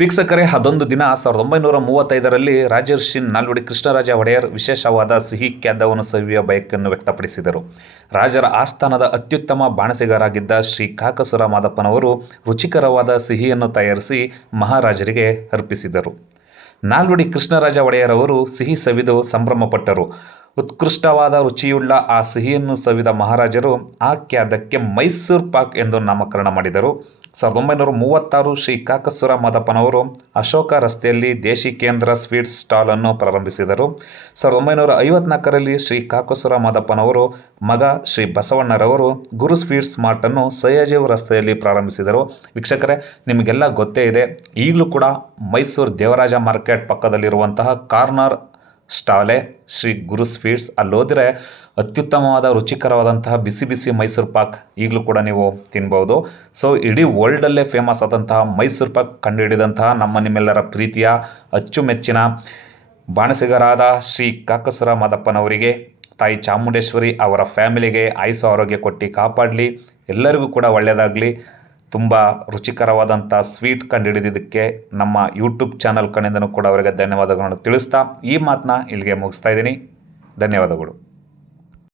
ವೀಕ್ಷಕರೇ, ಅದೊಂದು ದಿನ 1935ರಲ್ಲಿ ರಾಜರ್ಷಿ ನಾಲ್ವಡಿ ಕೃಷ್ಣರಾಜ ಒಡೆಯರ್ ವಿಶೇಷವಾದ ಸಿಹಿ ಖಾದ್ಯವನ್ನು ಸವಿಯುವ ಬಯಕೆಯನ್ನು ವ್ಯಕ್ತಪಡಿಸಿದರು. ರಾಜರ ಆಸ್ಥಾನದ ಅತ್ಯುತ್ತಮ ಬಾಣಸಿಗರಾಗಿದ್ದ ಶ್ರೀ ಕಾಕಸುರ ಮಾದಪ್ಪನವರು ರುಚಿಕರವಾದ ಸಿಹಿಯನ್ನು ತಯಾರಿಸಿ ಮಹಾರಾಜರಿಗೆ ಅರ್ಪಿಸಿದರು. ನಾಲ್ವಡಿ ಕೃಷ್ಣರಾಜ ಒಡೆಯರವರು ಸಿಹಿ ಸವಿದು ಸಂಭ್ರಮಪಟ್ಟರು. ಉತ್ಕೃಷ್ಟವಾದ ರುಚಿಯುಳ್ಳ ಆ ಸಿಹಿಯನ್ನು ಸವಿದ ಮಹಾರಾಜರು ಆ ಖಾದ್ಯಕ್ಕೆ ಮೈಸೂರು ಪಾಕ್ ಎಂದು ನಾಮಕರಣ ಮಾಡಿದರು. 1936 ಶ್ರೀ ಕಾಕಸುರ ಮಾದಪ್ಪನವರು ಅಶೋಕ ರಸ್ತೆಯಲ್ಲಿ ದೇಶಿ ಕೇಂದ್ರ ಸ್ವೀಟ್ಸ್ ಸ್ಟಾಲ್ ಅನ್ನು ಪ್ರಾರಂಭಿಸಿದರು. 1954ರಲ್ಲಿ ಶ್ರೀ ಕಾಕಸುರ ಮಾದಪ್ಪನವರು ಮಗ ಶ್ರೀ ಬಸವಣ್ಣರವರು ಗುರು ಸ್ವೀಟ್ಸ್ ಮಾರ್ಟ್ ಅನ್ನು ಸಹ್ಯಾದ್ರಿ ರಸ್ತೆಯಲ್ಲಿ ಪ್ರಾರಂಭಿಸಿದರು. ವೀಕ್ಷಕರೇ, ನಿಮಗೆಲ್ಲ ಗೊತ್ತೇ ಇದೆ, ಈಗಲೂ ಕೂಡ ಮೈಸೂರು ದೇವರಾಜ ಮಾರ್ಕೆಟ್ ಪಕ್ಕದಲ್ಲಿರುವಂತಹ ಕಾರ್ನರ್ ಸ್ಟಾಲೆ ಶ್ರೀ ಗುರು ಸ್ವೀಟ್ಸ್. ಅಲ್ಲಿ ಹೋದರೆ ಅತ್ಯುತ್ತಮವಾದ ರುಚಿಕರವಾದಂತಹ ಬಿಸಿ ಬಿಸಿ ಮೈಸೂರು ಪಾಕ್ ಈಗಲೂ ಕೂಡ ನೀವು ತಿನ್ಬೋದು. ಸೊ ಇಡೀ ವರ್ಲ್ಡಲ್ಲೇ ಫೇಮಸ್ ಆದಂತಹ ಮೈಸೂರು ಪಾಕ್ ಕಂಡುಹಿಡಿದಂತಹ ನಿಮ್ಮೆಲ್ಲರ ಪ್ರೀತಿಯ ಅಚ್ಚುಮೆಚ್ಚಿನ ಬಾಣಸಿಗರಾದ ಶ್ರೀ ಕಾಕಸುರ ಮಾದಪ್ಪನವರಿಗೆ ತಾಯಿ ಚಾಮುಂಡೇಶ್ವರಿ ಅವರ ಫ್ಯಾಮಿಲಿಗೆ ಆಯುಷ್ಯ ಆರೋಗ್ಯ ಕೊಟ್ಟು ಕಾಪಾಡಲಿ. ಎಲ್ಲರಿಗೂ ಕೂಡ ಒಳ್ಳೆಯದಾಗಲಿ. ತುಂಬ ರುಚಿಕರವಾದಂಥ ಸ್ವೀಟ್ ಕಂಡುಹಿಡಿದಿದ್ದಕ್ಕೆ ನಮ್ಮ ಯೂಟ್ಯೂಬ್ ಚಾನಲ್ ಕಡೆಯಿಂದನೂ ಕೂಡ ಅವರಿಗೆ ಧನ್ಯವಾದಗಳನ್ನು ತಿಳಿಸ್ತಾ ಈ ಮಾತನ್ನ ಇಲ್ಲಿಗೆ ಮುಗಿಸ್ತಾ ಇದ್ದೀನಿ. ಧನ್ಯವಾದಗಳು.